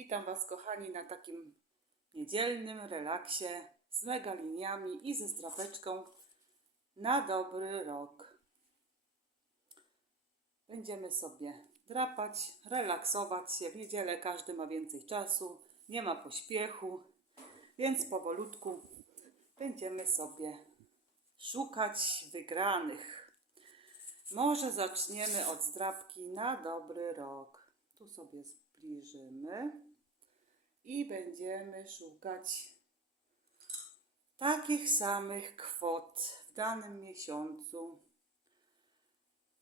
Witam Was, kochani, na takim niedzielnym relaksie z mega liniami i ze strapeczką na dobry rok. Będziemy sobie drapać, relaksować się. W niedzielę każdy ma więcej czasu, nie ma pośpiechu, więc powolutku będziemy sobie szukać wygranych. Może zaczniemy od zdrapki na dobry rok. Tu sobie zbliżymy i będziemy szukać takich samych kwot w danym miesiącu.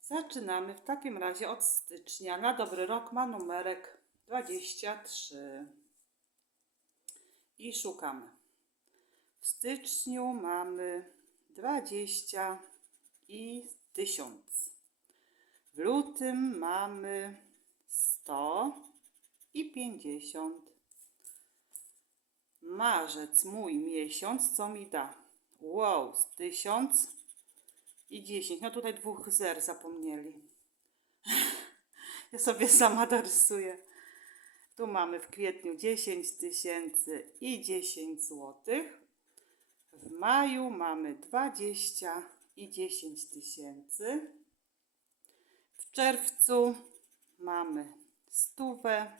Zaczynamy w takim razie od stycznia. Na dobry rok ma numerek 23. I szukamy. W styczniu mamy 20 i 1000. W lutym mamy 100 i 50. Marzec, mój miesiąc, co mi da? Wow, 1000 i 10. No tutaj dwóch zer zapomnieli. Ja sobie sama dorysuję. Tu mamy w kwietniu 10 tysięcy i 10 złotych. W maju mamy 20 i 10 tysięcy. W czerwcu mamy stówę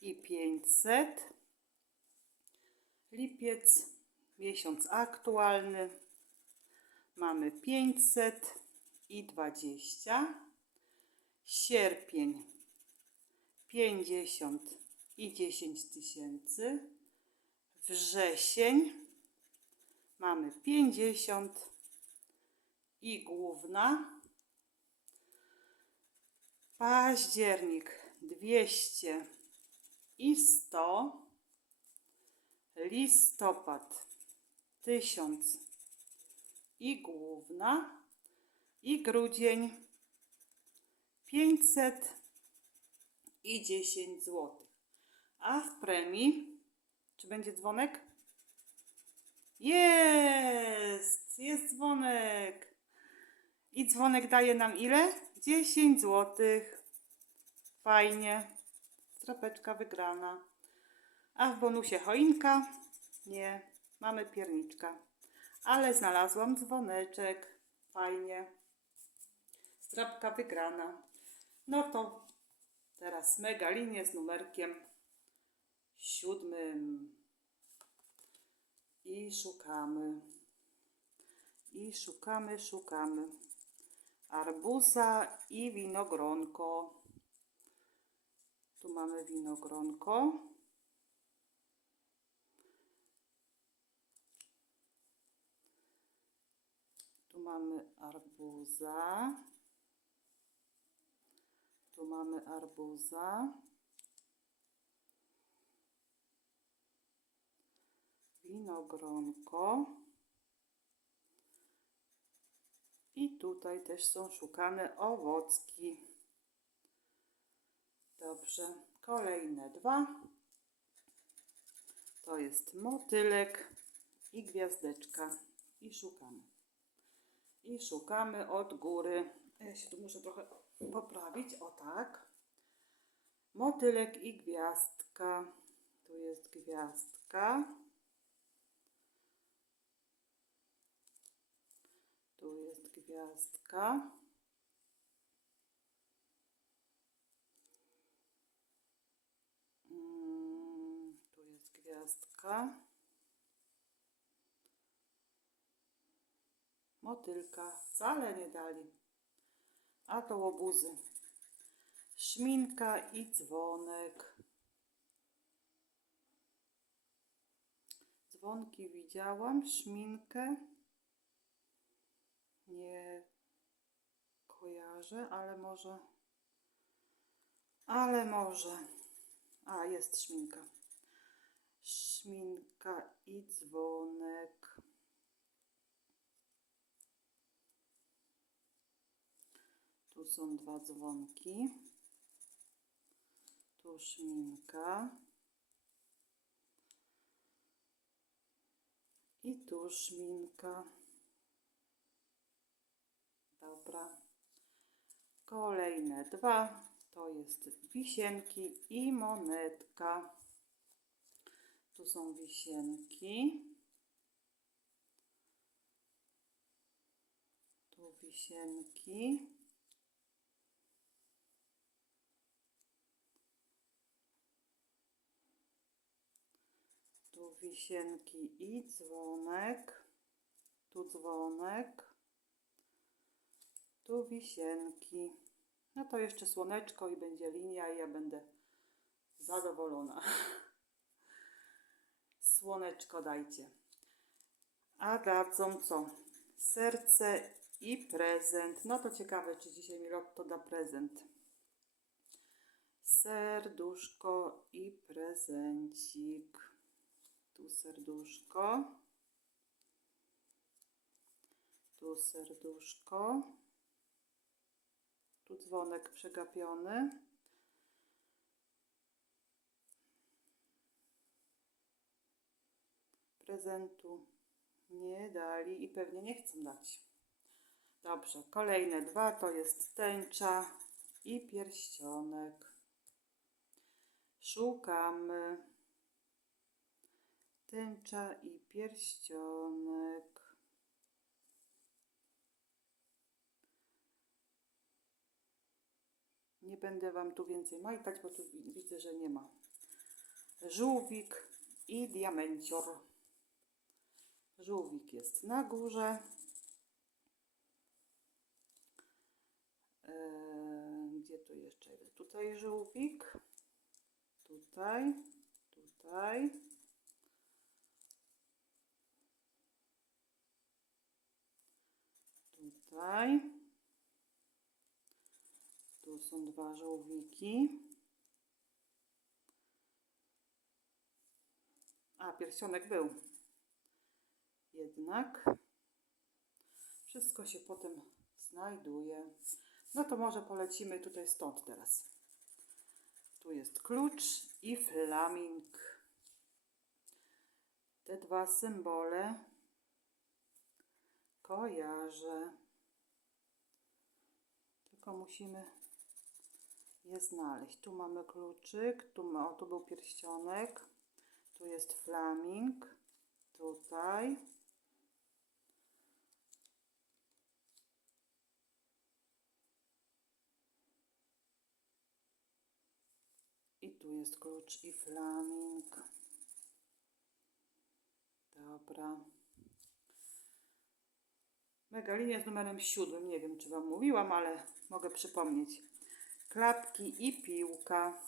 i 500. Lipiec, miesiąc aktualny, mamy 500 i 20. Sierpień 50 i 10 tysięcy. Wrzesień mamy 50 i główna. Październik 200 i 100. Listopad 1000 i główna. I grudzień 500 i 10 zł. A w premii, czy będzie dzwonek? Jest! Jest dzwonek! I dzwonek daje nam ile? 10 zł. Fajnie. Strapeczka wygrana. A w bonusie choinka? Nie. Mamy pierniczka. Ale znalazłam dzwoneczek. Fajnie. Strapka wygrana. No to teraz mega linię z numerkiem siódmym. I szukamy. I szukamy, szukamy. Arbuza i winogronko. Tu mamy winogronko. Tu mamy arbuza. Tu mamy arbuza. Winogronko. I tutaj też są szukane owocki. Dobrze, kolejne dwa. To jest motylek i gwiazdeczka. I szukamy. I szukamy od góry. Ja się tu muszę trochę poprawić. O tak. Motylek i gwiazdka. Tu jest gwiazdka. Tu jest gwiazdka. Mm, Tu jest gwiazdka. Motylka wcale nie dali. A to łobuzy. Szminka i dzwonek. Dzwonki widziałam, szminkę nie kojarzę, ale może. Ale może. A, jest szminka. Szminka i dzwonek. Tu są dwa dzwonki. Tu szminka. I tu szminka. Dobra. Kolejne dwa. To jest wisienki i monetka. Tu są wisienki. Tu wisienki. Tu wisienki i dzwonek. Tu dzwonek. Tu wisienki. No to jeszcze słoneczko i będzie linia i ja będę zadowolona. Słoneczko dajcie. A dadzą co? Serce i prezent. No to ciekawe, czy dzisiaj mi Lotto da prezent. Serduszko i prezencik. Tu serduszko. Tu serduszko. Tu dzwonek przegapiony. Prezentu nie dali i pewnie nie chcą dać. Dobrze, kolejne dwa to jest tęcza i pierścionek. Szukamy. Tęcza i pierścionek. Nie będę Wam tu więcej majtać, bo tu wi- widzę, że nie ma. Żółwik i diamencior. Żółwik jest na górze. Eee, Gdzie tu jeszcze jest? Tutaj żółwik. Tutaj. Tutaj. Tutaj. Tu są dwa żółwiki. A, pierścionek był. Jednak wszystko się potem znajduje. No to może polecimy tutaj stąd teraz. Tu jest klucz i flaming. Te dwa symbole kojarzę. Tylko musimy je znaleźć. Tu mamy kluczyk, tu, o, tu był pierścionek, tu jest flaming, tutaj. I tu jest klucz i flaming. Dobra. Megalinia z numerem siódmym. Nie wiem, czy Wam mówiłam, ale mogę przypomnieć. Klapki i piłka.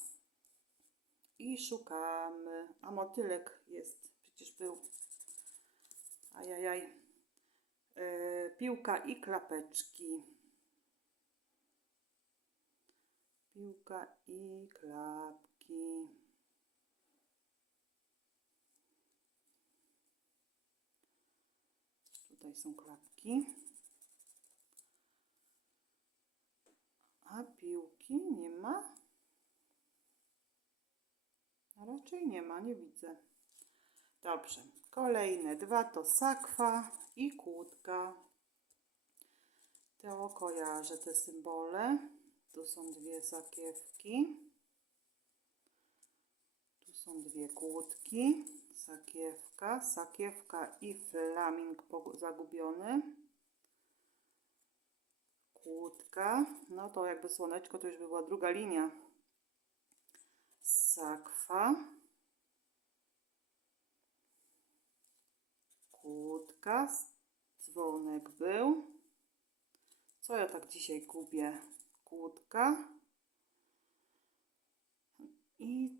I szukamy. A motylek jest. Przecież był. Ajajaj. E, piłka i klapeczki. Piłka i klapki. Tutaj są klapki. A piłki nie ma? Raczej nie ma, nie widzę. Dobrze. Kolejne dwa to sakwa i kłódka. To kojarzę te symbole. Tu są dwie sakiewki. Tu są dwie kłódki. Sakiewka, sakiewka i flaming zagubiony. Kłódka. No to jakby słoneczko to już by była druga linia. Sakwa. Kłódka. Dzwonek był. Co ja tak dzisiaj gubię? Kłódka.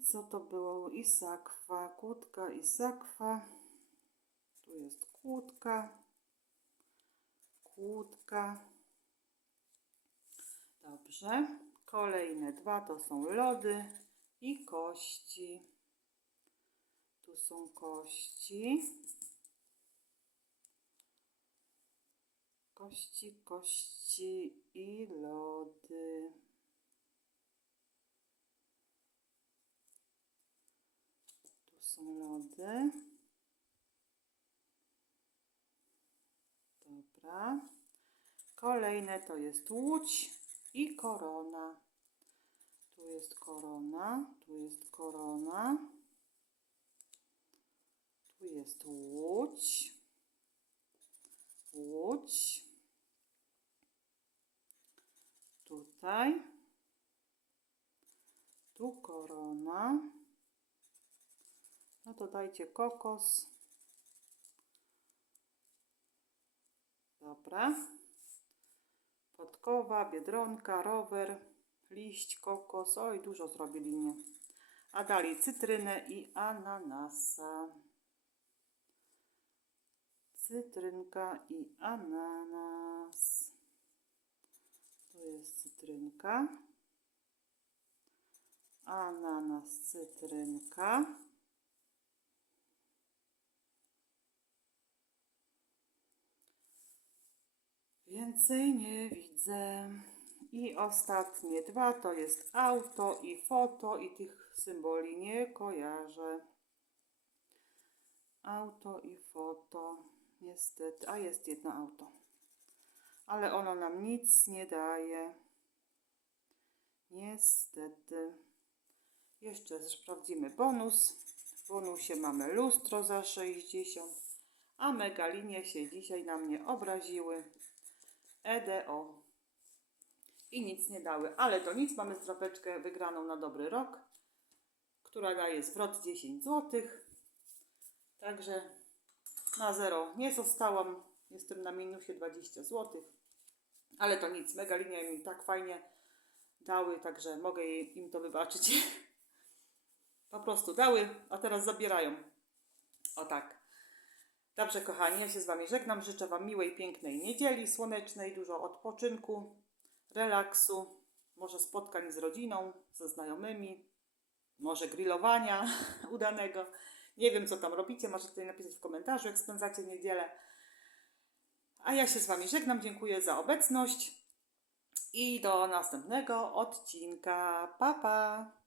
Co to było? I sakwa, kłódka i sakwa. Tu jest kłódka, kłódka. Dobrze. Kolejne dwa to są lody i kości. Tu są kości. Kości, kości i lody. Tu są lody. Dobra. Kolejne to jest łódź i korona. Tu jest korona, tu jest korona. Tu jest łódź. Łódź. Tutaj. Tu korona. No to dajcie kokos. Dobra. Podkowa, biedronka, rower, liść, kokos. Oj, dużo zrobili mnie. A dalej cytrynę i ananasa. Cytrynka i ananas. Tu jest cytrynka. Ananas, cytrynka. Więcej nie widzę. I ostatnie dwa to jest auto i foto i tych symboli nie kojarzę. Auto i foto. Niestety. A jest jedno auto. Ale ono nam nic nie daje. Niestety. Jeszcze sprawdzimy bonus. W bonusie mamy lustro za 60. A megalinie się dzisiaj na mnie obraziły. EDO. I nic nie dały. Ale to nic. Mamy strapeczkę wygraną na dobry rok, która daje zwrot 10 zł. Także na zero nie zostałam. Jestem na minusie 20 zł. Ale to nic. Megalinie mi tak fajnie dały, także mogę im to wybaczyć. Po prostu dały, a teraz zabierają. O tak. Dobrze, kochani, ja się z Wami żegnam. Życzę Wam miłej, pięknej niedzieli słonecznej, dużo odpoczynku, relaksu, może spotkań z rodziną, ze znajomymi, może grillowania udanego. Nie wiem, co tam robicie, możecie tutaj napisać w komentarzu, jak spędzacie niedzielę. A ja się z Wami żegnam, dziękuję za obecność i do następnego odcinka. Pa, pa!